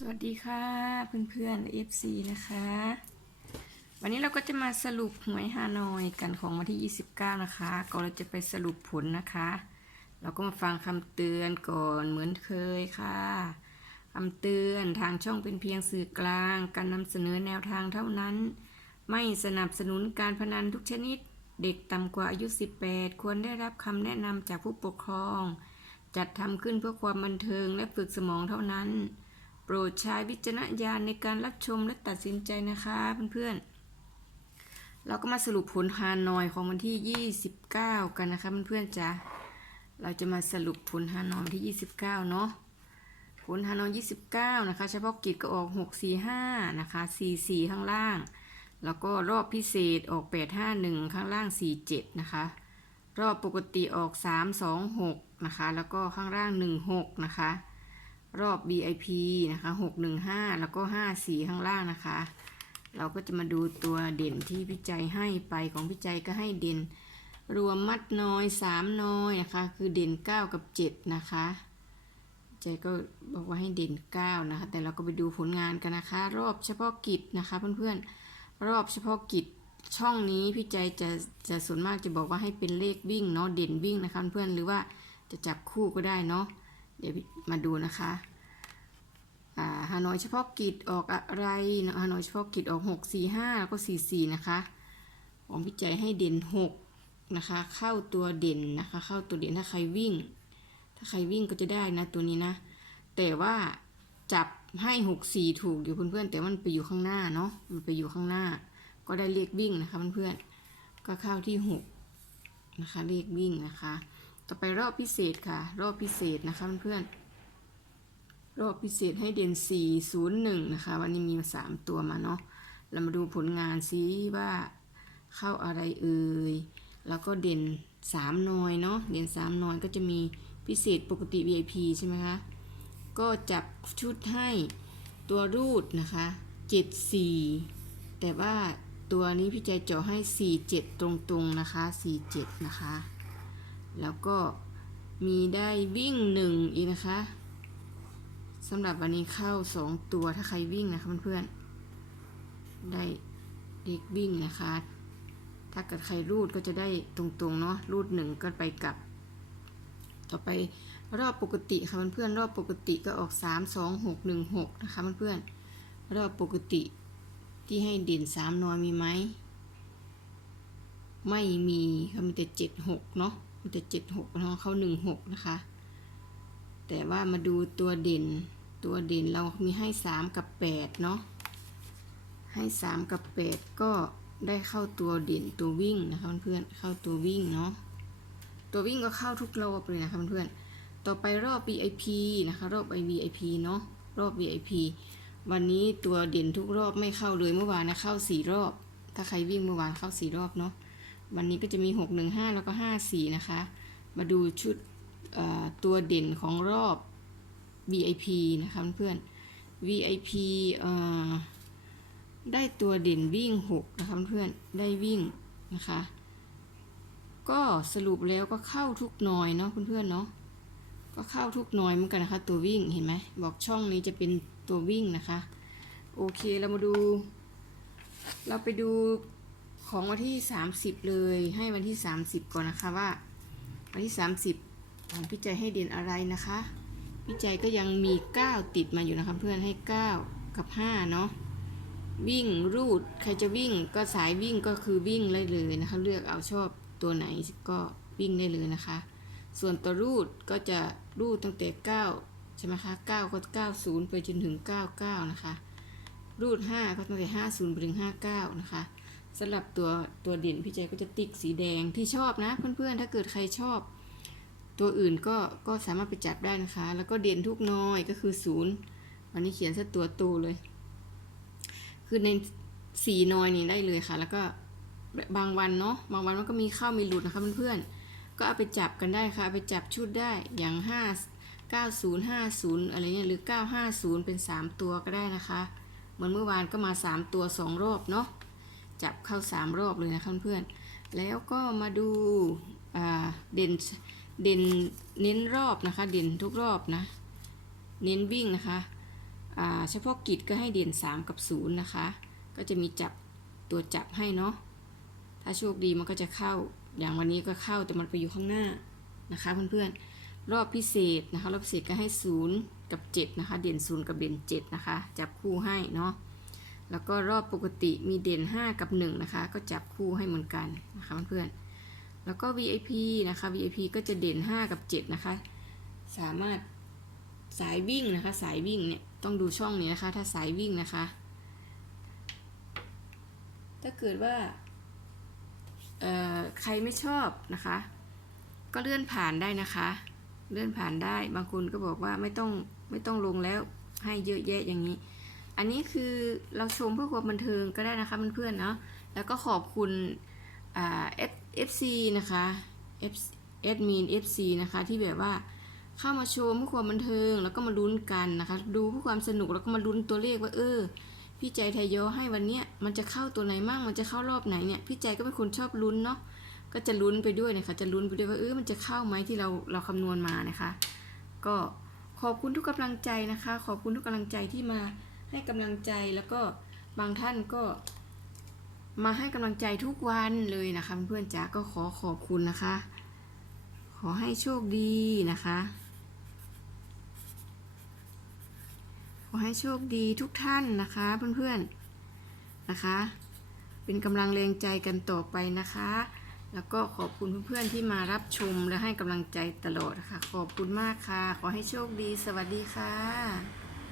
สวัสดีค่ะเพื่อนๆ FC นะคะ วันนี้เราก็จะมาสรุปหวยฮานอยกันของวันที่ 29 นะคะก่อนเราจะไปสรุปผลนะคะ เราก็มาฟังคำเตือนก่อนเหมือนเคยค่ะคำเตือนทางช่องเป็นเพียงสื่อกลาง การนำเสนอแนวทางเท่านั้น ไม่สนับสนุนการพนันทุกชนิด เด็กต่ำกว่าอายุ 18 ควรได้รับคำแนะนำจากผู้ปกครอง จัดทำขึ้นเพื่อความบันเทิงและฝึกสมองเท่านั้น โปรดใช้วิจารณญาณในการรับชมและตัดสินใจนะคะเพื่อนๆ เราก็มาสรุปผลฮานอยของวันที่ 29 กันนะคะเพื่อนๆจ้ะเราจะมาสรุปผลฮานอยวันที่ 29 เนาะผลฮานอย 29 นะคะ เฉพาะกิจก็ออก 645 นะคะ 44 ข้างล่าง แล้วก็รอบพิเศษออก 851 ข้างล่าง 47 นะคะ รอบปกติออก 326 นะคะ แล้วก็ข้างล่าง 16 นะคะ รอบ BIP นะคะ615 แล้วก็ 54 ข้างล่างนะคะ เราก็จะมาดูตัวเด่นที่พี่ใจให้ไปของพี่ใจก็ให้เด่น รวมมัดน้อย 3 น้อยนะคะ คือเด่น 9 กับ 7 นะคะใจก็บอกว่าให้เด่น 9 นะคะ แต่เราก็ไปดูผลงานกันนะคะ รอบเฉพาะกิจนะคะเพื่อนๆ รอบเฉพาะกิจช่องนี้พี่ใจจะจะส่วนมากจะบอกว่าให้เป็นเลขวิ่งเนาะเด่นวิ่งนะคะเพื่อนๆหรือว่าจะจับคู่ก็ได้เนาะ เดี๋ยวมาดูนะคะอ่าฮานอยเฉพาะกิจออกอะไรฮานอยเฉพาะกิจออก 6 4 5 แล้วก็ 4 4 นะคะของพี่ใจให้เด่น 6 นะคะ เข้าตัวเด่นนะคะ เข้าตัวเด่นถ้าใครวิ่ง ถ้าใครวิ่งก็จะได้นะตัวนี้นะ แต่ว่าจับให้ 6 4 ถูกอยู่เพื่อนๆ แต่ว่มันไปอยู่ข้างหน้าเนาะ มันไปอยู่ข้างหน้า ก็ได้เลขวิ่งนะคะเพื่อนๆ ก็เข้าที่ 6 นะคะเลขวิ่งนะคะ ต่อไปรอบพิเศษค่ะ รอบพิเศษนะคะเพื่อนๆรอบพิเศษให้เด่น401 นะคะ วันนี้มีมาสามตัวมาเนาะเรามาดูผลงานซิว่าเข้าอะไรเอ่ยแล้วก็เด่น3นอยเนาะเด่น3นอยก็จะมีพิเศษปกติ VIP ใช่ไหมคะก็จับชุดให้ตัวรูดนะคะ74 แต่ว่าตัวนี้พี่ใจเจาะให้ 47 ตรงๆนะคะ 47 นะคะ แล้วก็มีได้วิ่งหนึ่งอีกนะคะสำหรับวันนี้เข้าสองตัวถ้าใครวิ่งนะคะเพื่อนๆได้เด็กวิ่งนะคะ ถ้าเกิดใครรูดก็จะได้ตรงๆเนาะรูดหนึ่งก็ไปกลับ ต่อไปรอบปกติค่ะเพื่อนๆรอบปกติก็ออก 3 2 6 1 6 นะคะเพื่อนๆรอบปกติที่ให้เด่น3นอยมีไหม ไม่มีเขามีแต่ 7 6 เนาะ มันจะเจ็ดหกน้องเขาหนึ่งหกนะคะ แต่ว่ามาดูตัวเด่น ตัวเด่นเรามีให้สามกับแปดเนาะ ให้สามกับแปดก็ได้เข้าตัวเด่นตัววิ่งนะคะเพื่อนเข้าตัววิ่งเนาะ ตัววิ่งก็เข้าทุกรอบเลยนะคะเพื่อนต่อไปรอบ VIP นะคะ รอบ VIP เนาะ รอบ VIP วันนี้ตัวเด่นทุกรอบไม่เข้าเลยเมื่อวานนะเข้าสี่รอบ ถ้าใครวิ่งเมื่อวานเข้าสี่รอบเนาะ วันนี้ก็จะมี 6 1 5 แล้วก็ 5 4 นะคะ มาดูชุดตัวเด่นของรอบ VIP นะคะเพื่อน VIP ได้ตัวเด่นวิ่ง 6 นะคะเพื่อนได้วิ่งนะคะ ก็สรุปแล้วก็เข้าทุกหน่อยเนาะเพื่อนๆเนาะก็เข้าทุกหน่อยเหมือนกันนะคะ ตัววิ่งเห็นไหมบอกช่องนี้จะเป็นตัววิ่งนะคะ โอเคเรามาดู เราไปดู ของวันที่ 30 เลยให้วันที่ 30 ก่อนนะคะว่า วันที่ 30 ของพี่ใจให้เด่นอะไรนะคะพี่ใจก็ยังมี 9 ติดมาอยู่นะคะเพื่อนให้ 9 กับ 5 เนาะวิ่งรูดใครจะวิ่งก็สายวิ่งก็คือวิ่งเลยเลยนะคะ เลือกเอาชอบตัวไหนก็วิ่งได้เลยนะคะ ส่วนตัวรูดก็จะรูดตั้งแต่ 9 ใช่ไหมคะ 9 ก็ 90 ไปจนถึง 99 นะคะ รูด 5 ก็ตั้งแต่ 50 ไปถึง 59 นะคะ สำหรับตัวตัวเด่นพี่ใจก็จะติ๊กสีแดงที่ชอบนะ เพื่อนๆ ถ้าเกิดใครชอบ ตัวอื่นก็ก็สามารถไปจับได้นะคะ แล้วก็เด่นทุกน้อยก็คือศูนย์วันนี้เขียนซะตัวตูเลย คือในสีน้อยนี่ได้เลยค่ะ แล้วก็บางวันเนาะบางวันมันก็มีเข้ามีหลุดนะคะเพื่อนๆก็เอาไปจับกันได้ค่ะเอาไปจับชุดได้อย่าง5 9050 อะไรเงี้ยหรือ 950 เป็น 3 ตัวก็ได้นะคะ เหมือนเมื่อวานก็มา 3 ตัว 2 รอบเนาะ จับเข้าสามรอบเลยนะคะเพื่อนๆแล้วก็มาดูเด่นเด่นเน้นรอบนะคะ เด่นทุกรอบนะ เน้นวิ่งนะคะเฉพาะกิจก็ให้เด่น 3 กับ 0 นะคะ ก็จะมีจับตัวจับให้เนาะถ้าโชคดีมันก็จะเข้าอย่างวันนี้ก็เข้าแต่มันไปอยู่ข้างหน้านะคะเพื่อนๆรอบพิเศษนะคะ รอบพิเศษก็ให้ 0 กับ 7 นะคะ เด่น 0 กับเด่น 7 นะคะ จับคู่ให้เนาะ แล้วก็รอบปกติมีเด่น 5 กับ 1 นะคะ ก็จับคู่ให้เหมือนกันนะคะเพื่อนๆแล้วก็ VIP นะคะ VIP ก็จะเด่น 5 กับ 7 นะคะ สามารถสายวิ่งนะคะ สายวิ่งเนี่ยต้องดูช่องนี้นะคะ ถ้าสายวิ่งนะคะ ถ้าเกิดว่าเอ่อใครไม่ชอบนะคะ ก็เลื่อนผ่านได้นะคะ เลื่อนผ่านได้บางคนก็บอกว่าไม่ต้องไม่ต้องลงแล้วให้เยอะแยะอย่างนี้ อันนี้คือเราชมเพื่อความบันเทิงก็ได้นะคะเพื่อนๆเนาะแล้วก็ขอบคุณอ่า F FC นะคะ F admin FC นะคะที่แบบว่าเข้ามาชมเพื่อความบันเทิงแล้วก็มาลุ้นกันนะคะ ดูเพื่อความสนุกแล้วก็มาลุ้นตัวเลขว่าเออพี่ใจไทยโยให้วันเนี้ยมันจะเข้าตัวไหนมั่งมันจะเข้ารอบไหนเนี่ยพี่ใจก็เป็นคนชอบลุ้นเนาะก็จะลุ้นไปด้วยนะคะจะลุ้นไปด้วยว่าเออมันจะเข้าไหมที่เราเราคำนวณมานะคะ ก็ขอบคุณทุกกำลังใจนะคะ ขอบคุณทุกกำลังใจที่มา ให้กำลังใจแล้วก็บางท่านก็ มาให้กำลังใจทุกวันเลยนะคะ เพื่อนๆจ๋าก็ขอขอบคุณนะคะ ขอให้โชคดีนะคะ ขอให้โชคดีทุกท่านนะคะเพื่อนๆนะคะ เป็นกำลังแรงใจกันต่อไปนะคะ แล้วก็ขอบคุณเพื่อนๆที่มารับชมและให้กำลังใจตลอดค่ะขอบคุณมากค่ะ ขอให้โชคดี สวัสดีค่ะ